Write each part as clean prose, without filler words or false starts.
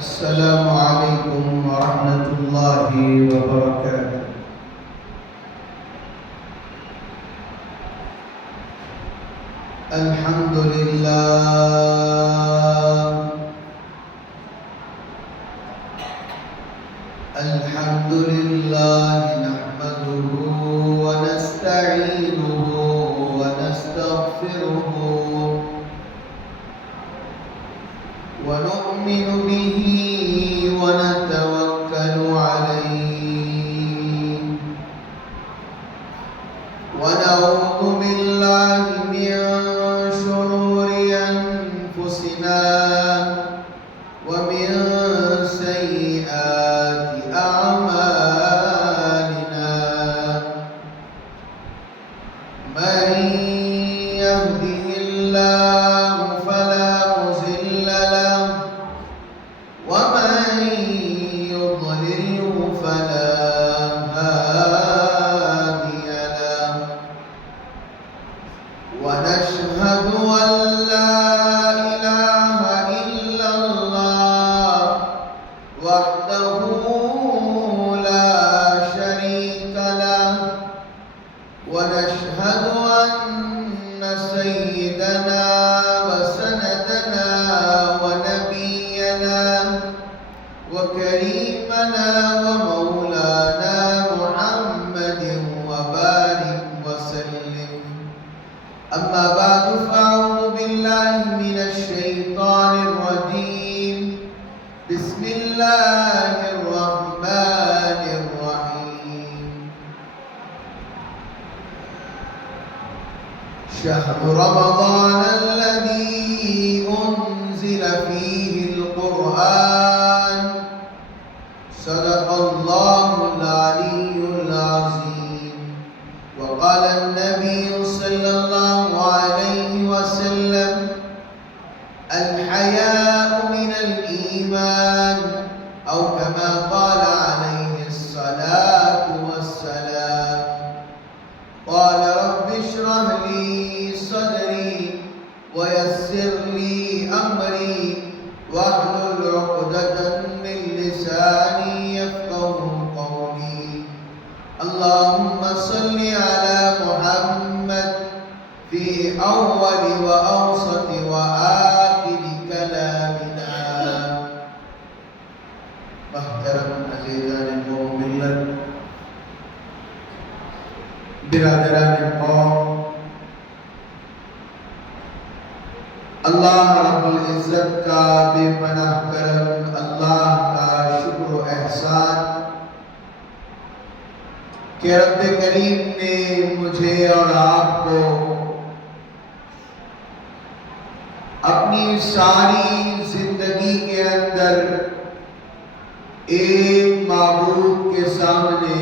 السلام عليكم ورحمة الله وبركاته. الحمد لله الحمد لله نحمده ونستعينه ونستغفره ونؤمن به ونتوكل عليه ونعوذ بالله من شرور أنفسنا ومن سيئات أعمالنا من يهده الله فلا مضل له ومن يضلله فلا هادي له ونشهد أن لا إله إلا الله وحده لا شريك له ونشهد أن سيدنا وسندنا ونبينا وكريمنا ومولانا محمد وبارك وسلم. أما بعد فأعوذ بالله من الشيطان الرجيم. بسم الله الرحمن الرحيم. شهر رمضان الذي أنزل فيه القرآن صدق الله العلي العظيم. وقال النبي صلى الله عليه وسلم الحياء من الإيمان أو كما قال عليه الصلاة والسلام. قال رب اشرح لي صدري ويسر لي أمري واحلل عقدة من لساني يفقه قولي. اللهم صل على محمد في أول وأوسط وآخر كلامنا. محترم عزیزان قوم ملت، برادران قوم، اللہ رب العزت کا بے پناہ کرم، اللہ کا شکر و احسان کہ رب کریم نے مجھے اور آپ کو اپنی ساری زندگی کے اندر ایک معبود کے سامنے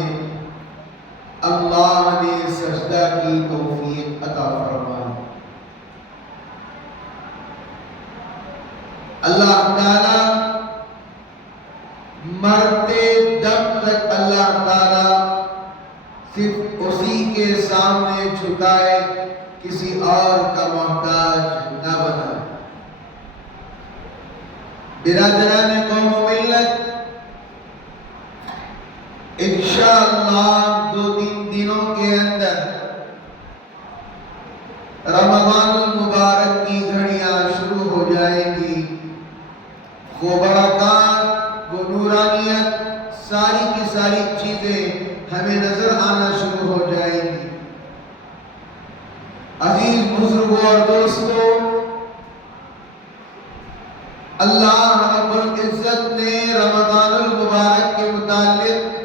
اللہ نے سجدہ کی توفیق عطا فرمائی. اللہ تعالیٰ مرتے دم تک اللہ تعالیٰ صرف اسی کے سامنے جھکائے، کسی اور کا محتاج نہ بنائے. برادران قوم و ملت، انشاءاللہ 2-3 دنوں کے اندر رمضان المبارک کی گھڑیاں شروع ہو جائیں گی. وہ برکات، وہ نورانیت، ساری کی ساری چیزیں ہمیں نظر آنا شروع ہو جائیں گی. عزیز بزرگوں اور دوستوں، اللہ رب العزت نے رمضان المبارک کے متعلق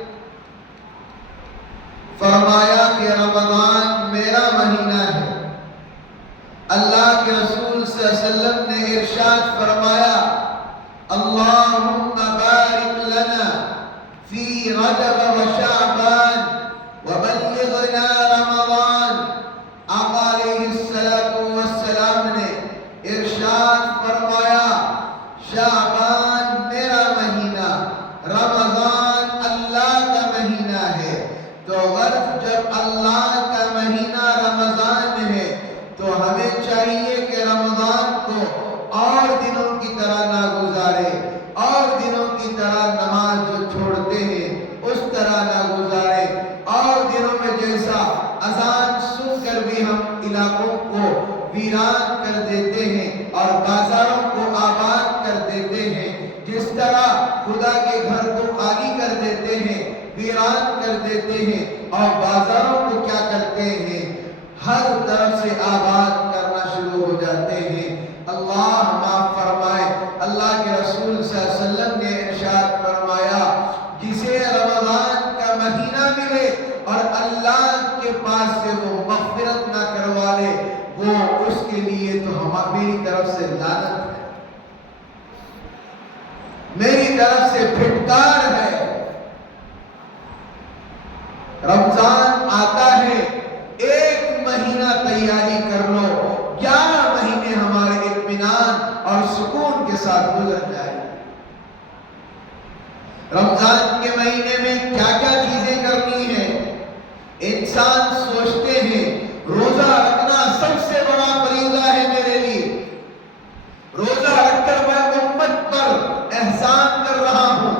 فرمایا کہ رمضان میرا مہینہ ہے. اللہ کے رسول صلی اللہ علیہ وسلم نے ارشاد فرمایا اللہم بارک لنا فی رجب و شعبان وبلغنا رمضان. آقا علیہ السلام نے ارشاد فرمایا شعبان میرا مہینہ، رمضان اللہ کا مہینہ ہے. تو غرض جب اللہ کا مہینہ رمضان ہے تو ہمیں چاہیے کہ رمضان کو اور دنوں کر دیتے ہیں اور بازاروں کو آباد کر دیتے ہیں، جس طرح خدا کے گھر کو خالی کر دیتے ہیں، ویران کر دیتے ہیں، اور بازاروں کو کیا کرتے ہیں، ہر طرف سے آباد کرنا شروع ہو جاتے ہیں۔ اللہ معاف فرمائے، اللہ کے رسول صلی اللہ علیہ وسلم نے ارشاد فرمایا، جسے رمضان کا مہینہ ملے اور اللہ کے پاس سے وہ مغفرت نہ کروا لے، وہ اس کے لیے تو میری طرف سے لعنت ہے، میری طرف سے پھٹکار ہے۔ رمضان آتا ہے، ایک مہینہ تیاری کر لو، 11 مہینے ہمارے اطمینان اور سکون کے ساتھ گزر جائے۔ رمضان کے مہینے میں کیا کیا چیزیں کرنی ہیں؟ انسان سوچتے ہیں روزہ رکھنا سب سے بڑا فریضہ ہے میرے لیے، روزہ رکھ کر میں امت پر احسان کر رہا ہوں،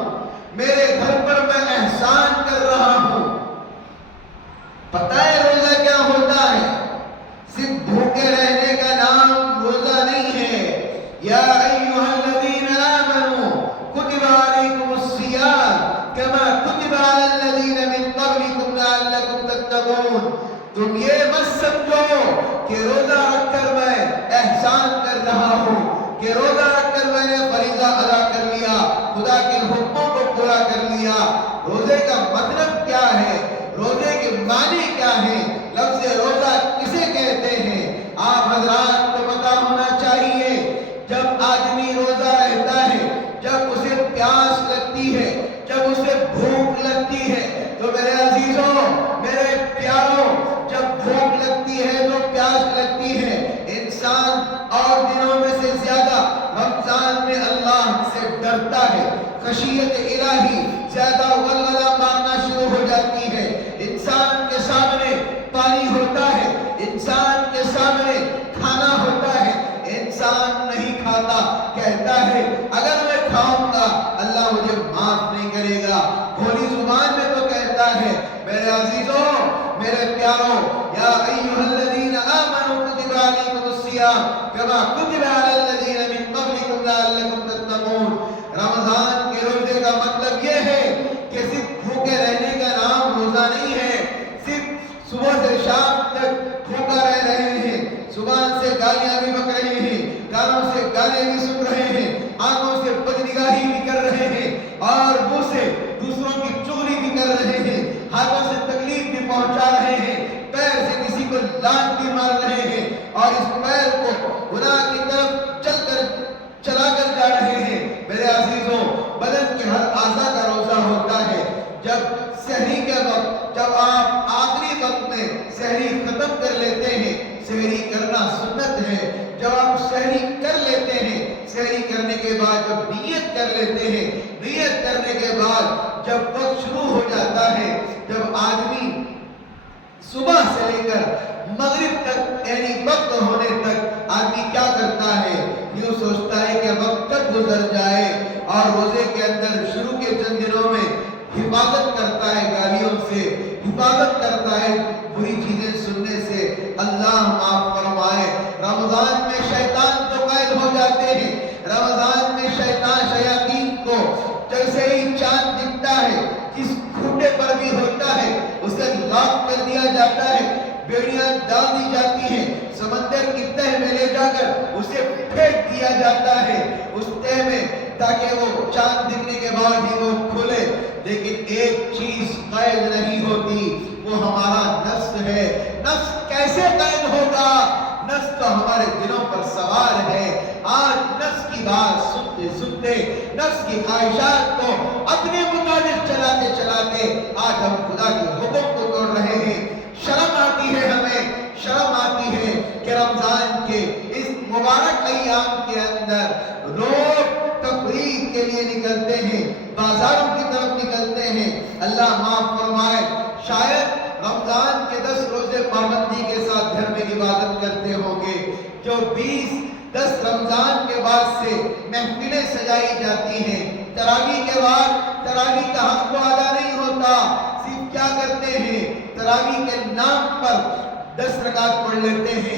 میرے گھر پر میں احسان کر رہا ہوں۔ پتہ ہے روزہ کیا ہوتا ہے؟ صرف بھوکے رہنے کا نام روزہ نہیں ہے۔ یا ایھا الذین آمنوا کتب علیکم الصیام کما کتب علی الذین من قبلکم لعلکم تتقون۔ تم یہ مت سمجھو کہ روزہ رکھ کر میں احسان کر رہا ہوں، کہ روزہ رکھ کر میں نے فریضہ ادا کر لیا، خدا کے حکموں کو پورا کر لیا۔ روزے کا مطلب کیا ہے؟ روزے کے معنی کیا ہے؟ لفظ روزہ کسے کہتے ہیں؟ آپ حضرات کو پتہ ہونا چاہیے۔ جب آدمی روزہ رہتا ہے، جب اسے پیاس لگتی ہے، جب اسے بھوک لگتی ہے، تو میرے عزیزوں، میرے پیاروں، جب بھوک لگتی ہے تو پیاس لگتی ہے، انسان اور دنوں میں سے زیادہ رمضان میں اللہ سے ڈرتا ہے، خشیت الہی زیادہ غلغلہ مارنا شروع ہو جاتی ہے۔ انسان کے سامنے پانی ہوتا ہے، انسان کے سامنے کھانا ہوتا ہے، انسان نہیں کھاتا، کہتا ہے اگر میں کھاؤں گا اللہ مجھے معاف نہیں کرے گا۔ بھولی زبان میں تو کہتا ہے، میرے عزیزوں، میرے پیاروں، یا ایھا الذین آمنوا کتب علیکم الصیام کما کتب علی الذین من قبلکم لعلکم تتقون۔ رمضان کے روزے کا مطلب یہ ہے کہ صرف بھوکے رہنے کا نام روزہ نہیں ہے، صرف صبح سے شام تک بھوکا رہ رہے ہیں، زبان سے گالیاں بھی بک رہے ہیں، کانوں سے گانے بھی سن رہے ہیں، آنکھوں سے بدنگاہی بھی کر رہے ہیں، اور منہ سے دوسروں کی چغلی بھی کر رہے ہیں، ہاتھوں سے تکلیف بھی پہنچا رہے ہیں، پیر سے کسی کو لات بھی مار رہے ہیں، اور اس پیر کو گناہ کی طرف چلا کر جا رہے ہیں۔ میرے عزیزوں، بدن کے ہر اعضاء کا روزہ ہوتا ہے۔ جب سحری کے وقت، جب آپ آخری وقت میں سحری ختم کر لیتے ہیں، سحری کرنا سنت ہے، جب آپ سحری کر لیتے ہیں، سحری کرنے کے بعد جب نیت کر لیتے ہیں، نیت کرنے کے بعد جب وقت شروع ہو جاتا ہے، جب آدمی صبح سے لے کر مغرب تک، یعنی وقت ہونے تک آدمی کیا کرتا ہے؟ یوں سوچتا ہے کہ وقت کب گزر جائے، اور روزے کے اندر شروع کے چند دنوں میں حفاظت کرتا ہے گالیوں سے، حفاظت کرتا ہے بری چیزیں سننے سے۔ اللہ معاف فرمائے، رمضان میں شیطان تو قید ہو جاتے ہیں، رمضان میں شیاطین کو جیسے ہی چاند دکھتا ہے، جس کھوٹے پر بھی ہوتا ہے اسے لاک کر دیا جاتا ہے، بیڑیاں ڈال دی جاتی ہیں، سمندر کی تہ میں لے جا کر اسے پھینک دیا جاتا ہے اس تہ میں، تاکہ وہ چاند دکھنے کے بعد ہی وہ کھلے۔ لیکن ایک چیز قید نہیں ہوتی، وہ ہمارا نفس ہے۔ نفس کیسے قید ہوگا؟ نفس تو ہمارے دلوں پر سوار ہے۔ آج نفس کی بات سنتے سنتے، نفس کی خواہشات کو اپنے مطابق چلاتے چلاتے آج ہم خدا کے حکم کو توڑ رہے ہیں۔ شرم آتی ہے، ہمیں شرم آتی ہے کہ رمضان کے اس مبارک ایام کے اندر لوگ تفریح کے لیے نکلتے ہیں، بازاروں کی طرف نکلتے ہیں۔ اللہ معاف فرمائے، شاید رمضان کے 10 روزے پابندی کے ساتھ گھر میں عبادت کرتے ہوں گے، جو 10 رمضان کے بعد سے محفلیں سجائی جاتی ہیں، تراویح کے بعد تراویح کا حق تو ادا نہیں ہوتا، صرف کیا کرتے ہیں، تراویح کے نام پر 10 رکعت پڑھ لیتے ہیں،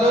2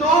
2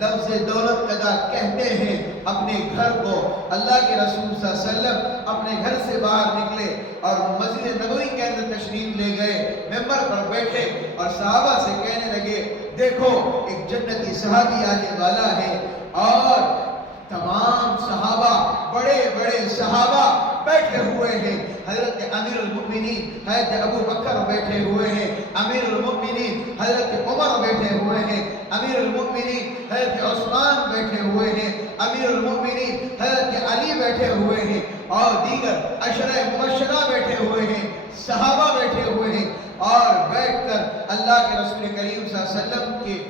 لفظ دولت قضا کہتے ہیں اپنے گھر کو. اللہ کے رسول صلی اللہ علیہ وسلم اپنے گھر سے باہر نکلے اور مسجد نبوی کے اندر تشریف لے گئے, ممبر پر بیٹھے اور صحابہ سے کہنے لگے دیکھو ایک جنتی صحابی آنے والا ہے. اور تمام صحابہ, بڑے بڑے صحابہ بیٹھے ہوئے ہیں. حضرت امیر المؤمنین حضرت ابو بکر بیٹھے ہوئے ہیں, امیر المؤمنین حضرت عمر بیٹھے ہوئے ہیں, امیر المؤمنین حضرت عثمان بیٹھے ہوئے ہیں, امیر المؤمنین حضرت علی بیٹھے ہوئے ہیں, اور دیگر عشرہ مبشرہ بیٹھے ہوئے ہیں, صحابہ بیٹھے ہوئے ہیں. اور بیٹھ کر اللہ کے رسول کریم صلی اللہ علیہ وسلم کے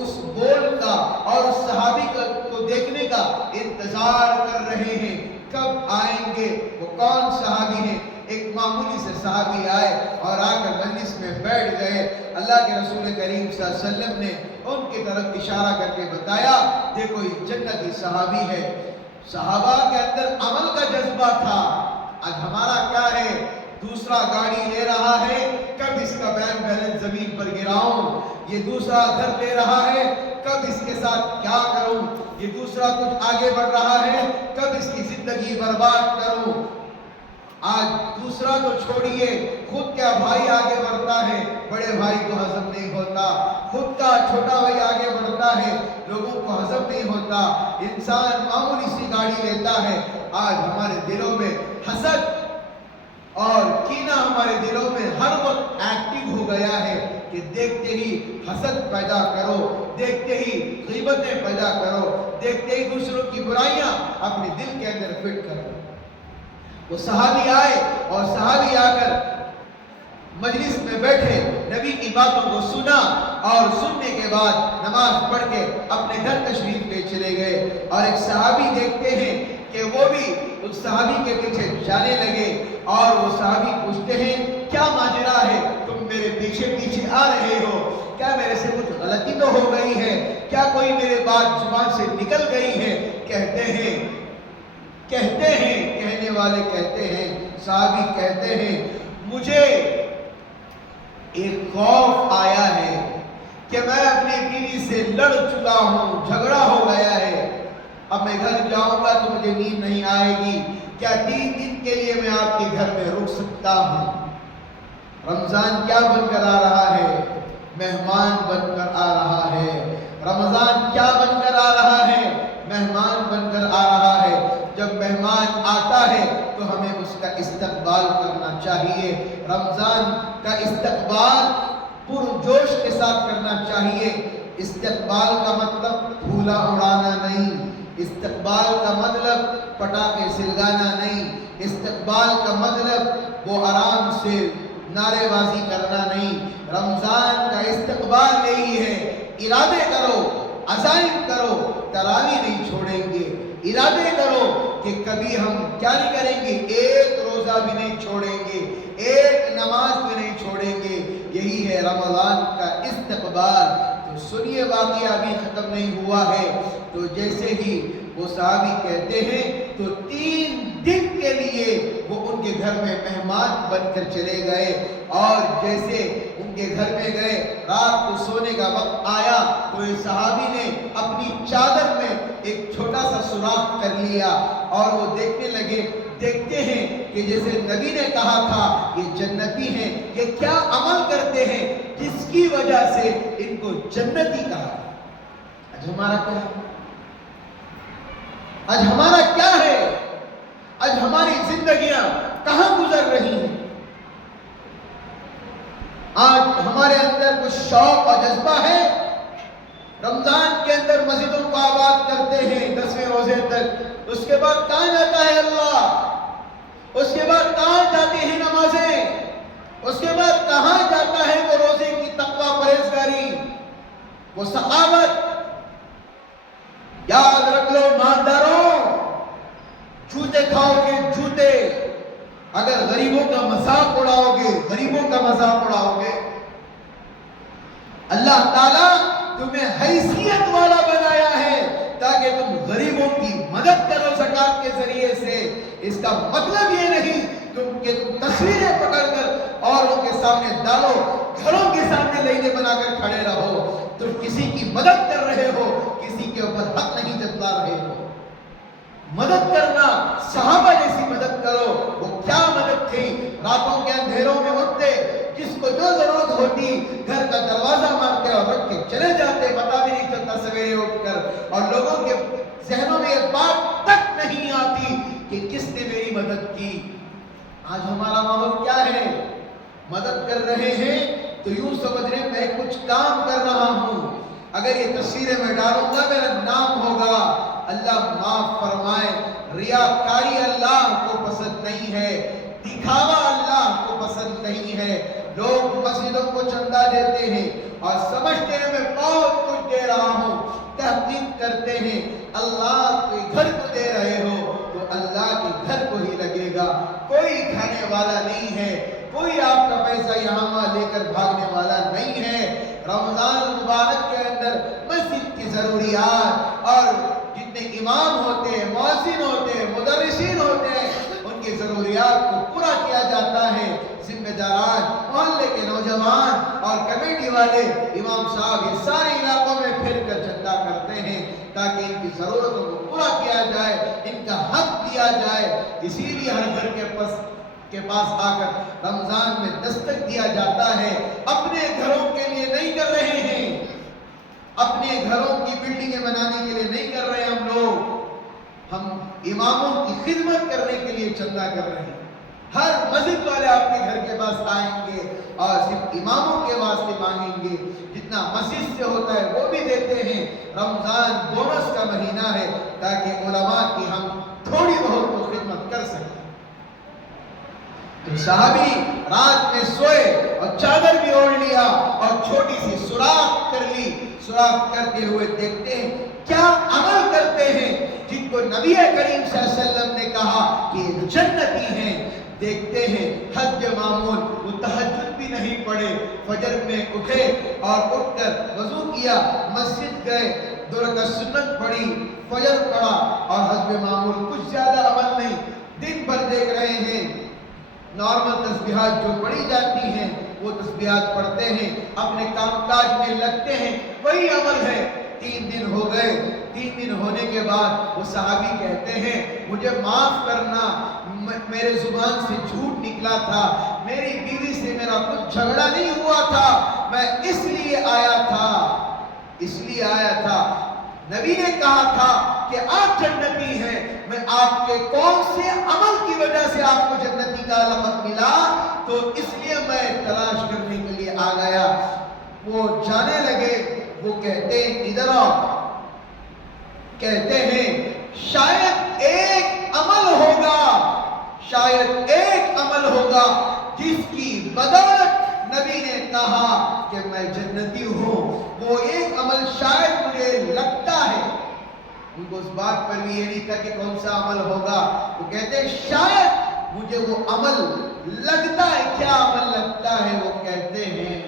اس بول کا اور اس صحابی کو دیکھنے کا انتظار کر رہے ہیں, کب آئیں گے, وہ کون صحابی ہیں. ایک معمولی سے صحابی آئے اور آ کر مجلس میں بیٹھ گئے. اللہ کے رسول کریم صلی اللہ علیہ وسلم نے ان کی طرف اشارہ کر کے بتایا دیکھو یہ جنتی صحابی ہے. صحابہ کے اندر عمل کا جذبہ تھا. آج ہمارا کیا ہے, دوسرا گاڑی لے رہا ہے, کب اس کا بینک بیلنس زمین پر گراؤں, یہ دوسرا گھر لے رہا ہے, کب اس کے ساتھ کیا کروں, یہ دوسرا کچھ آگے بڑھ رہا ہے, کب اس کی زندگی برباد کروں. آج دوسرا تو چھوڑیے, خود کیا بھائی آگے بڑھتا ہے, بڑے بھائی کو ہضم نہیں ہوتا, خود کا چھوٹا بھائی آگے بڑھتا ہے, لوگوں کو ہضم نہیں ہوتا. انسان معمولی سی گاڑی لیتا ہے. آج ہمارے دلوں میں حسد اور کینہ ہمارے دلوں میں ہر وقت ایکٹیو ہو گیا ہے کہ دیکھتے ہی حسد پیدا کرو, دیکھتے ہی غیبتیں پیدا کرو, دیکھتے ہی دوسروں کی برائیاں اپنے دل کے اندر فٹ کرو. وہ صحابی آئے اور صحابی آ کر مجلس میں بیٹھے, نبی کی باتوں کو سنا اور سننے کے بعد نماز پڑھ کے اپنے گھر تشریف لے چلے گئے. اور ایک صحابی دیکھتے ہیں کہ وہ بھی اس صحابی کے پیچھے جانے لگے اور وہ صحابی پوچھتے ہیں کیا ماجرا ہے, تم میرے پیچھے پیچھے آ رہے ہو, کیا میرے سے کچھ غلطی تو ہو گئی ہے, کیا کوئی میرے بات زبان سے نکل گئی ہے. کہتے ہیں کہنے والے کہتے ہیں, صحابی کہتے ہیں مجھے ایک خوف آیا ہے کہ میں اپنی بیوی سے لڑ چکا ہوں, جھگڑا ہو گیا ہے, اب میں گھر جاؤں گا تو مجھے نیند نہیں آئے گی, کیا 3 دن کے لیے میں آپ کے گھر میں رک سکتا ہوں. رمضان کیا بن کر آ رہا ہے, مہمان بن کر آ رہا ہے. رمضان کیا بن کر آ رہا ہے, مہمان بن کر آ رہا ہے. جب مہمان آتا ہے تو ہمیں اس کا استقبال کرنا چاہیے. رمضان کا استقبال پرجوش کے ساتھ کرنا چاہیے. استقبال کا مطلب پھولا اڑانا نہیں, استقبال کا مطلب پٹاخے سلگانا نہیں, استقبال کا مطلب وہ آرام سے نعرے بازی کرنا نہیں. رمضان کا استقبال یہی ہے, ارادے کرو, عزائم کرو, تراویح نہیں چھوڑیں گے, ارادے کرو کہ کبھی ہم کیا نہیں کریں گے, ایک روزہ بھی نہیں چھوڑیں گے, ایک نماز بھی نہیں چھوڑیں گے. یہی ہے رمضان کا استقبال. تو سنیے, واقعہ ابھی ختم نہیں ہوا ہے. تو جیسے ہی وہ صحابی کہتے ہیں تو 3 دن کے لیے وہ ان کے گھر میں مہمان بن کر چلے گئے. اور جیسے ان کے گھر میں گئے, رات کو سونے کا وقت آیا تو اس صحابی نے اپنی چادر میں ایک چھوٹا سا سوراخ کر لیا اور وہ دیکھنے لگے. دیکھتے ہیں کہ جیسے نبی نے کہا تھا یہ جنتی ہیں, یہ کیا عمل کرتے ہیں جس کی وجہ سے ان کو جنتی کہا. آج ہمارا کیا ہے, آج ہمارا کیا ہے, آج ہماری زندگیاں کہاں گزر رہی ہیں. آج ہمارے اندر کچھ شوق اور جذبہ ہے. رمضان کے اندر مسجدوں کو آباد کرتے ہیں 10ویں روزے تک, اس کے بعد کہاں جاتا ہے اللہ, اس کے بعد کہاں جاتی ہیں نمازیں, اس کے بعد کہاں جاتا ہے وہ روزے کی تقویٰ پرہیزگاری, وہ سخاوت. یاد رکھ لو مالداروں, جوتے کھاؤ گے جوتے, اگر غریبوں کا مذاق اڑاؤ گے, غریبوں کا مذاق اڑاؤ گے. اللہ تعالیٰ تمہیں حیثیت والا بنایا ہے تاکہ تم غریبوں کی مدد کرو زکات کے ذریعے سے. اس کا مطلب یہ نہیں کہ تم تصویریں پکڑ کر اوروں کے سامنے ڈالو, گھروں کے سامنے لینے بنا کر کھڑے رہو. تم کسی کی مدد کر رہے ہو, کسی کے اوپر حق نہیں جتلا رہے ہو. مدد کرنا صحابہ جیسی مدد کرو. وہ کیا مدد تھی, راتوں کے اندھیروں میں اٹھتے, جس کو جو ضرورت ہوتی گھر کا دروازہ مارتے اور رکھ کے چلے جاتے, پتہ بھی نہیں چلتا سویرے اٹھ کر, اور لوگوں کے ذہنوں میں یہ بات تک نہیں آتی کہ کس نے میری مدد کی. آج ہمارا ماحول کیا ہے, مدد کر رہے ہیں تو یوں سمجھ رہے میں کچھ کام کر رہا ہوں, اگر یہ تصویریں میں ڈالوں گا میرا نام ہوگا. اللہ معاف فرمائے, ریاکاری اللہ کو پسند نہیں ہے, دکھاوا اللہ کو پسند نہیں ہے. لوگ مسجدوں کو چندہ دیتے ہیں اور سمجھتے ہیں میں بہت کچھ دے رہا ہوں, تحقیق کرتے ہیں اللہ کے گھر کو دے رہے ہو تو اللہ کے گھر کو ہی لگے گا. کوئی کھانے والا نہیں ہے, کوئی آپ کا پیسہ یہاں وہاں لے کر بھاگنے والا نہیں ہے. رمضان مبارک کے اندر مسجد کی ضروریات اور جتنے امام ہوتے ہیں, مؤذن ہوتے ہیں, مدرسین ہوتے ہیں, ان کی ضروریات کو پورا کیا جاتا ہے. ذمہ داران, محلے کے نوجوان اور کمیٹی والے, امام صاحب یہ سارے علاقوں میں پھر کر چندہ کرتے ہیں تاکہ ان کی ضرورتوں کو پورا کیا جائے, ان کا حق دیا جائے. اسی لیے ہر گھر کے پاس آ کر رمضان میں دستک دیا جاتا ہے. اپنے گھروں کے لیے نہیں کر رہے ہیں, اپنے گھروں کی بلڈنگیں بنانے کے لیے نہیں کر رہے ہم لوگ, ہم اماموں کی خدمت کرنے کے لیے چندہ کر رہے ہیں. ہر مسجد والے آپ کے گھر کے پاس آئیں گے اور صرف اماموں کے واسطے مانگیں گے. جتنا مسجد سے ہوتا ہے وہ بھی دیتے ہیں. رمضان بونس کا مہینہ ہے تاکہ علماء کی ہم تھوڑی بہت تو خدمت کر سکیں. تو صحابی رات میں سوئے اور چادر بھی اوڑھ لیا اور چھوٹی سی سوراخ کر لی. سوراخ کرتے ہوئے دیکھتے ہیں کیا عمل کرتے ہیں جن کو نبی کریم صلی اللہ علیہ وسلم نے کہا کہ یہ جنتی ہیں. دیکھتے ہیں حج معمول, وہ تہجد بھی نہیں پڑھے, فجر میں اٹھے اور اٹھ کر وضو کیا, مسجد گئے, 2 رکعت سنت پڑھی, فجر پڑھا اور حج معمول, کچھ زیادہ عمل نہیں. دن بھر دیکھ رہے ہیں نارمل تسبیحات جو پڑھی جاتی ہیں وہ تسبیحات پڑھتے ہیں, اپنے کام کاج میں لگتے ہیں, وہی عمل ہے. 3 دن ہو گئے. 3 دن ہونے کے بعد وہ صحابی کہتے ہیں مجھے معاف کرنا, میرے زبان سے جھوٹ نکلا تھا, میری بیوی سے میرا کچھ جھگڑا نہیں ہوا تھا, میں اس لیے آیا تھا. نبی نے کہا تھا کہ آپ جنتی ہیں, میں آپ کے کون سے عمل کی وجہ سے آپ کو جنتی کا لقب ملا, تو اس لیے میں تلاش کرنے کے لیے آ گیا. وہ جانے لگے, وہ کہتے ہیں ادھر آؤ, کہتے ہیں شاید ایک عمل ہوگا جس کی بدولت نبی نے کہا کہ میں جنتی ہوں, وہ ایک عمل شاید مجھے لگتا ہے. ان کو اس بات پر بھی یہ نہیں تھا کہ کون سا عمل ہوگا, وہ کہتے ہیں شاید مجھے وہ عمل لگتا ہے. کیا عمل لگتا ہے؟ وہ کہتے ہیں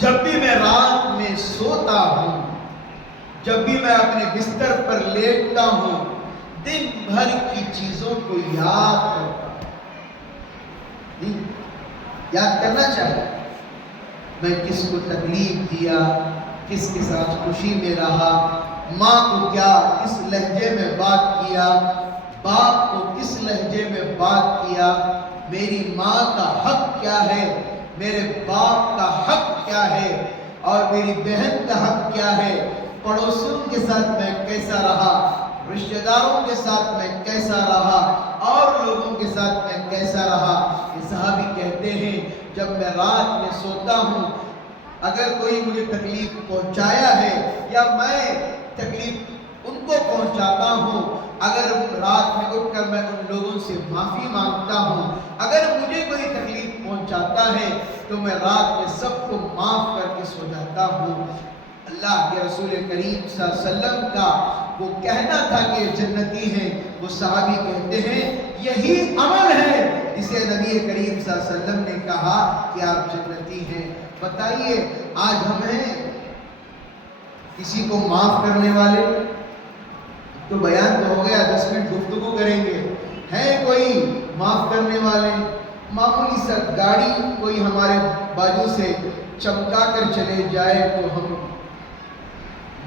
جب بھی میں رات میں سوتا ہوں, جب بھی میں اپنے بستر پر لیٹتا ہوں, دن بھر کی چیزوں کو یاد کرتا ہوں. یاد کرنا چاہیے میں کس کو تکلیف دیا, کس کے ساتھ خوشی میں رہا, ماں کو کیا کس لہجے میں بات کیا, باپ کو کس لہجے میں بات کیا, میری ماں کا حق کیا ہے, میرے باپ کا حق کیا ہے, اور میری بہن کا حق کیا ہے, پڑوسیوں کے ساتھ میں کیسا رہا, رشتہ داروں کے ساتھ میں کیسا رہا, اور لوگوں کے ساتھ میں کیسا رہا. یہ صحابی کہتے ہیں جب میں رات میں سوتا ہوں, اگر کوئی مجھے تکلیف پہنچایا ہے یا میں تکلیف ان کو پہنچاتا ہوں, اگر رات میں اٹھ کر میں ان لوگوں سے معافی مانگتا ہوں, اگر مجھے کوئی تکلیف پہنچاتا ہے تو میں رات میں سب کو معاف کر کے سو جاتا ہوں. اللہ کے رسول کریم صلی اللہ علیہ وسلم کا وہ کہنا تھا کہ جنتی ہیں. وہ صحابی کہتے ہیں یہی عمل ہے جسے نبی کریم صلی اللہ علیہ وسلم نے کہا کہ آپ جنتی ہیں. بتائیے آج ہم ہیں کسی کو معاف کرنے والے؟ تو بیان تو ہو گیا, 10 منٹ گفتگو کریں گے. ہے کوئی معاف کرنے والے؟ معمولی سا گاڑی کوئی ہمارے بازو سے چمکا کر چلے جائے تو ہم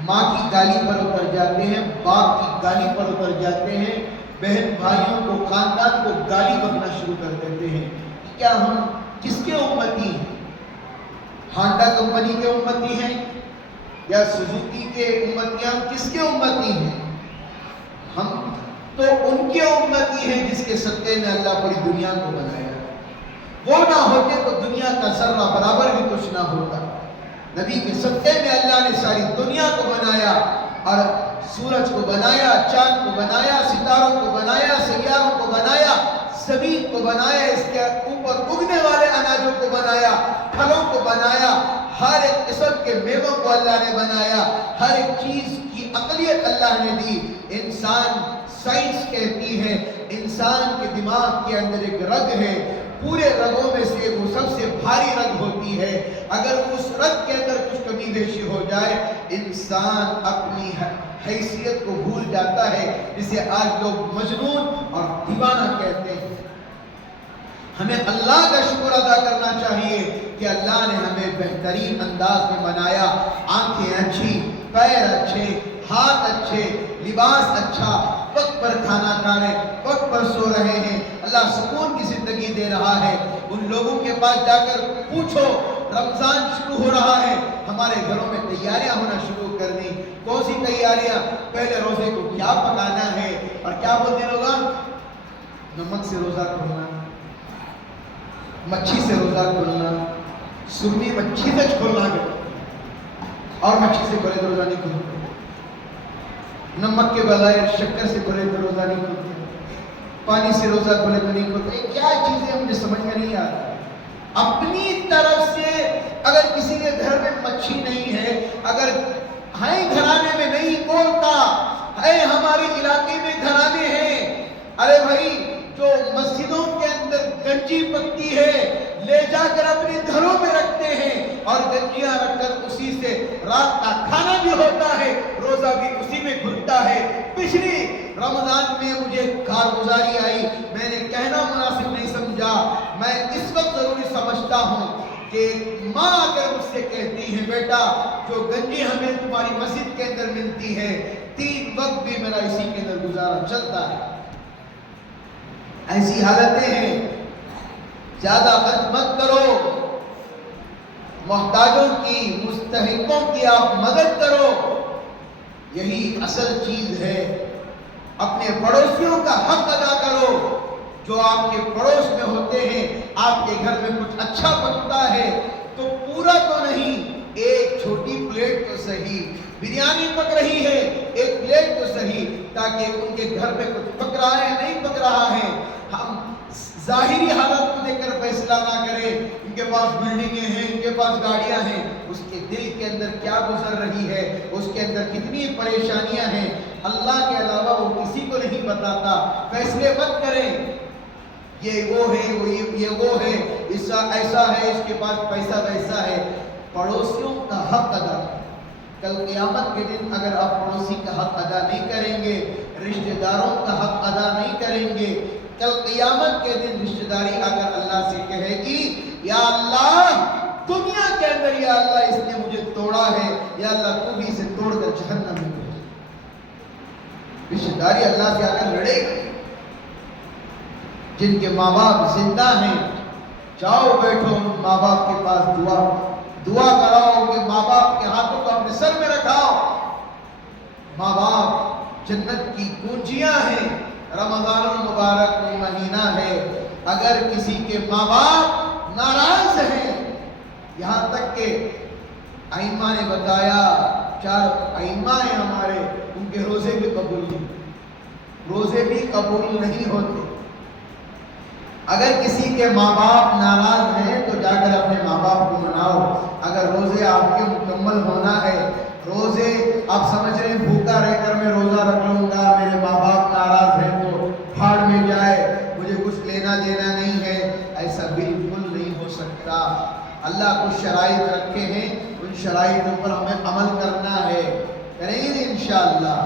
ماں کی گالی پر اتر جاتے ہیں، باپ کی گالی پر اتر جاتے ہیں، بہن بھائیوں کو، خاندان کو گالی بکنا شروع کر دیتے ہیں۔ کیا ہم کس کے امتی ہیں؟ ہانڈا کمپنی کے امتی ہیں یا سوزوکی کے امتی؟ ہم کس کے امتی ہیں؟ ہم تو ان کے امتی ہیں جس کے صدقے میں اللہ پوری دنیا کو بنایا۔ وہ نہ ہوتے تو دنیا کا ذرہ برابر بھی کچھ نہ ہوتا۔ نبی کے صدقے میں اللہ نے ساری دنیا کو بنایا، اور سورج کو بنایا، چاند کو بنایا، ستاروں کو بنایا، سیاروں کو بنایا، زمین کو بنایا، اس کے اوپر اگنے والے اناجوں کو بنایا، پھلوں کو بنایا، ہر ایک قسم کے میووں کو اللہ نے بنایا، ہر ایک چیز کی عقلیت اللہ نے دی۔ انسان، سائنس کہتی ہے انسان کے دماغ کے اندر ایک رگ ہے، پورے رگوں میں سے وہ سب سے بھاری رگ ہوتی ہے، اگر اس رگ کے اندر کچھ کمی بیشی ہو جائے انسان اپنی حیثیت کو بھول جاتا ہے، جسے آج لوگ مجنون اور دیوانہ کہتے ہیں۔ ہمیں اللہ کا شکر ادا کرنا چاہیے کہ اللہ نے ہمیں بہترین انداز میں بنایا، آنکھیں اچھی، پیر اچھے، ہاتھ اچھے، لباس اچھا، وقت پر کھانا کھا رہے، وقت پر سو رہے ہیں، اللہ سکون کی زندگی دے رہا ہے۔ ان لوگوں کے پاس جا کر پوچھو، رمضان شروع ہو رہا ہے، ہمارے گھروں میں تیاریاں ہونا شروع کر دی۔ کون سی تیاریاں؟ پہلے روزے کو کیا پکانا ہے، اور کیا بولتے لوگ؟ نمک سے روزہ کھولنا، مچھی سے روزہ کھولنا، سرمی مچھی سے کھولنا، اور مچھی سے بڑے روزہ نہیں کھولنا، نمک کے بغیر شکر سے کھولے تو روزہ نہیں کھولتے، پانی سے روزہ کھولے تو نہیں کھولتے۔ کیا چیزیں مجھے سمجھ میں نہیں آتی۔ اپنی طرف سے اگر کسی کے گھر میں مچھی نہیں ہے، اگر ہیں گھرانے میں نہیں بولتا ہے، ہمارے علاقے میں گھرانے ہیں، ارے بھائی جو مسجدوں کے اندر گنجی پکتی ہے لے جا کر اپنے گھروں میں رکھتے ہیں، اور گنجیاں رکھ کر اسی سے رات کا کھانا بھی ہوتا ہے، روزہ بھی اسی میں کھلتا ہے۔ پچھلی رمضان میں مجھے کارگزاری آئی، میں نے کہنا مناسب نہیں سمجھا، میں اس وقت ضروری سمجھتا ہوں کہ ماں اگر مجھ سے کہتی ہے بیٹا جو گنجی ہمیں تمہاری مسجد کے اندر ملتی ہے 3 وقت بھی میرا اسی کے اندر گزارا چلتا ہے۔ ایسی حالتیں ہیں، زیادہ خرچ مت کرو، محتاجوں کی، مستحقوں کی آپ مدد کرو، یہی اصل چیز ہے۔ اپنے پڑوسیوں کا حق ادا کرو، جو آپ کے پڑوس میں ہوتے ہیں، آپ کے گھر میں کچھ اچھا پکتا ہے تو پورا تو نہیں، ایک چھوٹی پلیٹ تو صحیح، بریانی پک رہی ہے ایک پلیٹ تو صحیح، تاکہ ان کے گھر میں کچھ پک رہا ہے نہیں پک رہا ہے۔ ہم ظاہری حالت کو دیکھ کر فیصلہ نہ کریں، ان کے پاس بلڈنگیں ہیں، ان کے پاس گاڑیاں ہیں، اس کے دل کے اندر کیا گزر رہی ہے، اس کے اندر کتنی پریشانیاں ہیں، اللہ کے علاوہ وہ کسی کو نہیں بتاتا۔ فیصلے مت کریں، یہ وہ ہے، یہ وہ ہے، ایسا ہے، اس کے پاس پیسہ ویسا ہے۔ پڑوسیوں کا حق ادا کریں۔ کل قیامت کے دن اگر آپ پڑوسی کا حق ادا نہیں کریں گے، رشتہ داروں کا حق ادا نہیں کریں گے، کل قیامت کے دن رشتہ داری اگر اللہ سے کہے گی یا اللہ دنیا کے اندر یا اللہ اس نے مجھے توڑا ہے، یا اللہ تو بھی اسے توڑ کر جہنم میں بھیج۔ رشتہ داری اللہ سے آ کر لڑے گی۔ جن کے ماں باپ زندہ ہیں جاؤ بیٹھو ان ماں باپ کے پاس دعا کراؤ، کہ ماں باپ کے ہاتھوں کو اپنے سر میں رکھاؤ۔ ماں باپ جنت کی کنجیاں ہیں، رمضان المبارک مہینہ ہے، اگر کسی کے ماں باپ ناراض ہیں، یہاں تک کہ ائمہ نے بتایا 4 ائمہ ہیں ہمارے، ان کے روزے بھی قبول نہیں، روزے بھی قبول نہیں ہوتے۔ اگر کسی کے ماں باپ ناراض ہیں تو جا کر اپنے ماں باپ کو مناؤ۔ اگر روزے آپ کے مکمل ہونا ہے، روزے آپ سمجھ رہے ہیں بھوکا رہ کر میں روزہ رکھ لوں گا، میرے ماں باپ ناراض ہیں تو پھاڑ میں جائے، مجھے کچھ لینا دینا نہیں ہے، ایسا بالکل نہیں ہو سکتا۔ اللہ کچھ شرائط رکھے ہیں، ان شرائطوں پر ہمیں عمل کرنا ہے، کریں گے انشاءاللہ۔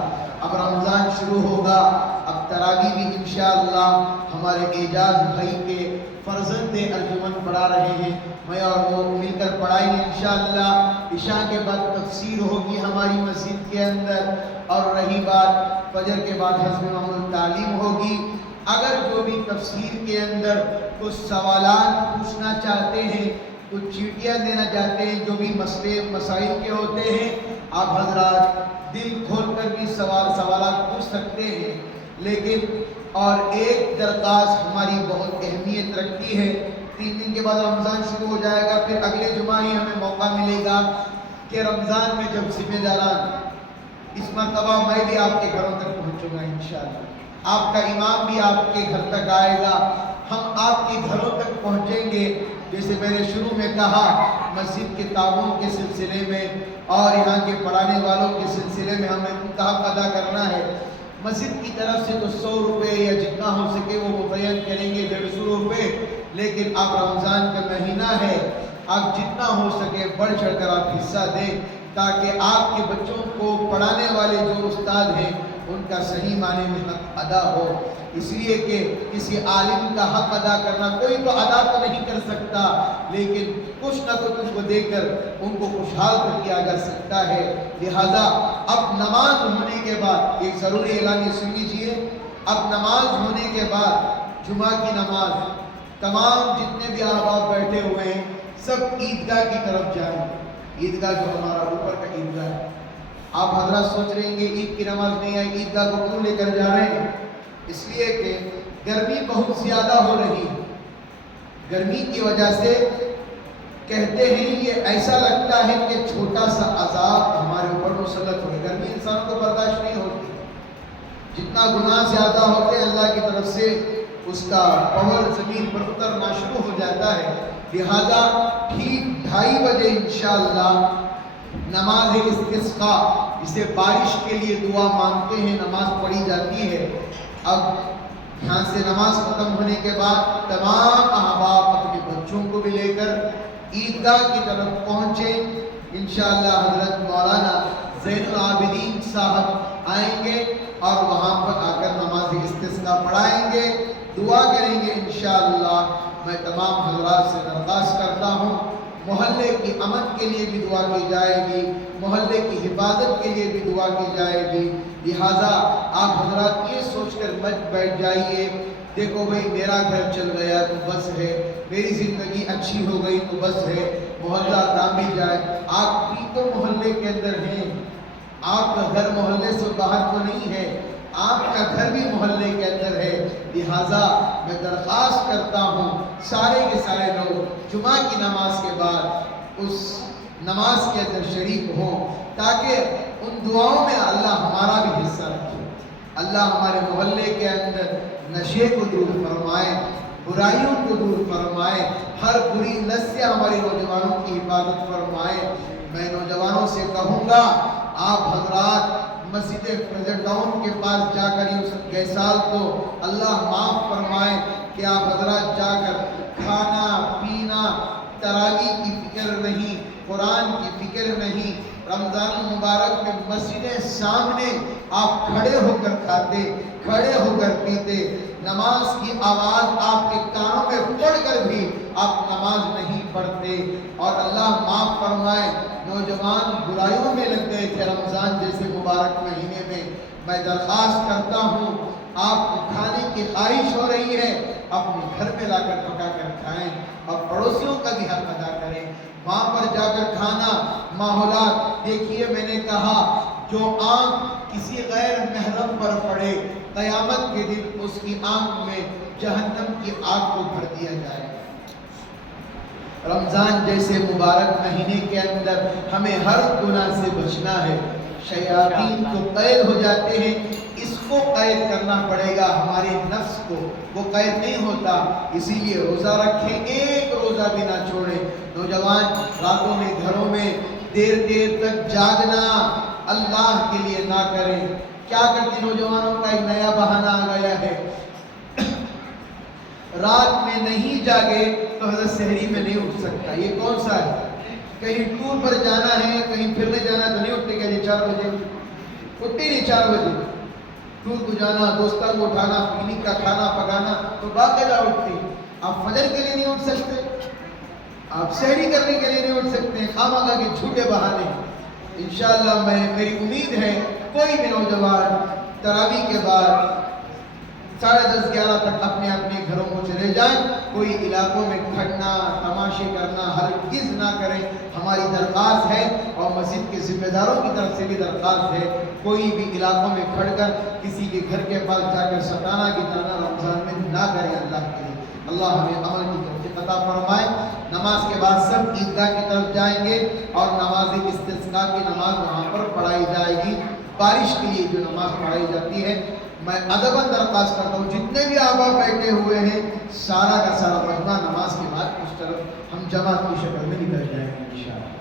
اب رمضان شروع ہوگا، اب تراویح بھی انشاءاللہ ہمارے اعجاز بھائی کے فرزند ارجمن پڑھا رہے ہیں، میں اور وہ مل کر پڑھائیں گے انشاءاللہ۔ عشاء کے بعد تفسیر ہوگی ہماری مسجد کے اندر، اور رہی بات فجر کے بعد حزب معمول تعلیم ہوگی۔ اگر جو بھی تفسیر کے اندر کچھ سوالات پوچھنا چاہتے ہیں، کچھ چیٹیاں دینا چاہتے ہیں، جو بھی مسئلے مسائل کے ہوتے ہیں، آپ حضرات دل کھول کر بھی سوالات پوچھ سکتے ہیں۔ لیکن اور ایک درخواست ہماری بہت اہمیت رکھتی ہے، 3 دن کے بعد رمضان شروع ہو جائے گا، پھر اگلے جمعہ ہی ہمیں موقع ملے گا کہ رمضان میں جب ذمہ داران، اس مرتبہ میں بھی آپ کے گھروں تک پہنچوں گا انشاءاللہ، آپ کا امام بھی آپ کے گھر تک آئے گا، ہم آپ کے گھروں تک پہنچیں گے۔ جیسے میں نے شروع میں کہا، مسجد کے تعاون کے سلسلے میں اور یہاں کے پڑھانے والوں کے سلسلے میں ہمیں ان کا حق ادا کرنا ہے۔ مسجد کی طرف سے تو 100 روپے یا جتنا ہو سکے وہ متعین کریں گے، 150 روپے، لیکن اب رمضان کا مہینہ ہے، آپ جتنا ہو سکے بڑھ چڑھ کر آپ حصہ دیں، تاکہ آپ کے بچوں کو پڑھانے والے جو استاد ہیں ان کا صحیح معنی میں حق ادا ہو۔ اس لیے کہ کسی عالم کا حق ادا کرنا، کوئی تو ادا تو نہیں کر سکتا، لیکن کچھ نہ کچھ ان کو دے کر ان کو خوشحال کر کیا جا سکتا ہے۔ لہذا اب نماز ہونے کے بعد ایک ضروری اعلان یہ سن لیجیے، اب نماز ہونے کے بعد جمعہ کی نماز تمام جتنے بھی احباب بیٹھے ہوئے ہیں سب عیدگاہ کی طرف جائیں۔ عیدگاہ جو ہمارا اوپر کا عیدگاہ ہے، آپ حضرات سوچ رہے ہیں کہ عید کی نماز نہیں آئی، عیدگاہ کو کیوں لے کر جا رہے ہیں؟ اس لیے کہ گرمی بہت زیادہ ہو رہی ہے، گرمی کی وجہ سے کہتے ہیں یہ ایسا لگتا ہے کہ چھوٹا سا عذاب ہمارے اوپر مسلط ہو گیا۔ گرمی انسان کو برداشت نہیں ہوتی، جتنا گناہ زیادہ ہوتے اللہ کی طرف سے اس کا پاور زمین پر اترنا شروع ہو جاتا ہے۔ لہذا ٹھیک 2:30 بجے انشاءاللہ نماز استسقاء، جسے بارش کے لیے دعا مانگتے ہیں، نماز پڑھی جاتی ہے۔ اب یہاں سے نماز ختم ہونے کے بعد تمام احباب اپنے بچوں کو بھی لے کر عیدگاہ کی طرف پہنچے۔ انشاءاللہ حضرت مولانا زین العابدین صاحب آئیں گے اور وہاں پر آ کر نماز استسقاء پڑھائیں گے، دعا کریں گے انشاءاللہ۔ میں تمام حضرات سے درخواست کرتا ہوں، محلے کی امن کے لیے بھی دعا کی جائے گی، محلے کی حفاظت کے لیے بھی دعا کی جائے گی۔ لہٰذا آپ حضرات یہ سوچ کر مت بیٹھ جائیے دیکھو بھئی میرا گھر چل گیا تو بس ہے، میری زندگی اچھی ہو گئی تو بس ہے، محلہ تعمیر جائے۔ آپ بھی تو محلے کے اندر ہیں، آپ کا گھر محلے سے باہر تو نہیں ہے، آپ کا گھر بھی محلے کے اندر ہے۔ لہٰذا میں درخواست کرتا ہوں سارے کے سارے لوگ جمعہ کی نماز کے بعد اس نماز کے اندر شریک ہوں، تاکہ ان دعاؤں میں اللہ ہمارا بھی حصہ رکھے، اللہ ہمارے محلے کے اندر نشے کو دور فرمائے، برائیوں کو دور فرمائے، ہر بری لت سے ہمارے نوجوانوں کی حفاظت فرمائے۔ میں نوجوانوں سے کہوں گا آپ حضرات مسجد فیض ٹاؤن کے پاس جا کر یوسف گیسال کو اللہ معاف فرمائے کہ آپ حضرات جا کر کھانا پینا، تراویح کی فکر نہیں، قرآن کی فکر نہیں، رمضان المبارک میں مسجد سامنے آپ کھڑے ہو کر کھاتے، کھڑے ہو کر پیتے، نماز کی آواز آپ کے کانوں میں پڑ کر بھی آپ نماز نہیں پڑھتے، اور اللہ معاف فرمائے نوجوان برائیوں میں لگ گئے تھے رمضان جیسے مبارک مہینے میں۔ میں درخواست کرتا ہوں آپ کو کھانے کی خواہش ہو رہی ہے، اپنے گھر میں لا کر پکا کر کھائیں، اور پڑوسیوں کا بھی حق ادا کریں، وہاں پر جا کر کھانا۔ ماحولات دیکھیے، میں نے کہا جو آنکھ کسی غیر محرم پر پڑے قیامت کے دن اس کی آنکھ میں جہنم کی آگ کو بھر دیا جائے۔ رمضان جیسے مبارک مہینے کے اندر ہمیں ہر گناہ سے بچنا ہے، شیاطین تو قید ہو جاتے ہیں، اس کو قید کرنا پڑے گا، ہمارے نفس کو، وہ قید نہیں ہوتا۔ اسی لیے روزہ رکھیں، ایک روزہ بھی نہ چھوڑیں۔ نوجوان راتوں میں گھروں میں دیر دیر تک جاگنا اللہ کے لیے نہ کریں۔ کیا کرتے نوجوانوں کا ایک نیا بہانہ آ گیا ہے، رات میں نہیں جاگے تو حضرت سحری میں نہیں اٹھ سکتا۔ یہ کون سا ہے؟ کہیں ٹور پر جانا ہے، کہیں پھرنے جانا تو نہیں اٹھتے کہ 4 بجے اٹھتے نہیں، 4 بجے ٹور کو جانا، دوستوں کو اٹھانا، پکنک کا کھانا پکانا تو باقاعدہ اٹھتے۔ آپ فجر کے لیے نہیں اٹھ سکتے، آپ سحری کرنے کے لیے نہیں اٹھ سکتے، خامخواہ کے جھوٹے بہانے۔ انشاءاللہ میری امید ہے کوئی بھی نوجوان تراویح کے بعد 10:30 11 تک اپنے اپنے گھروں کو چلے جائیں، کوئی علاقوں میں کھڑنا تماشے کرنا ہرگز نہ کریں۔ ہماری درخواست ہے اور مسجد کے ذمہ داروں کی طرف سے بھی درخواست ہے، کوئی بھی علاقوں میں کھڑ کر کسی کے گھر کے پاس جا کر ستانا گتانا رمضان میں نہ کریں اللہ کے لیے۔ اللہ ہمیں عمل کی توفیق عطا فرمائے۔ نماز کے بعد سب عیدگاہ کی طرف جائیں گے اور نماز استسقاء کی نماز وہاں پر پڑھائی جائے گی، بارش کے لیے جو نماز پڑھائی جاتی ہے۔ میں ادباً درخواست کرتا ہوں جتنے بھی آبا بیٹھے ہوئے ہیں سارا کا سارا مجمع نماز کے بعد اس طرف ہم جماعت کی شکل میں نکل جائیں گے انشاءاللہ۔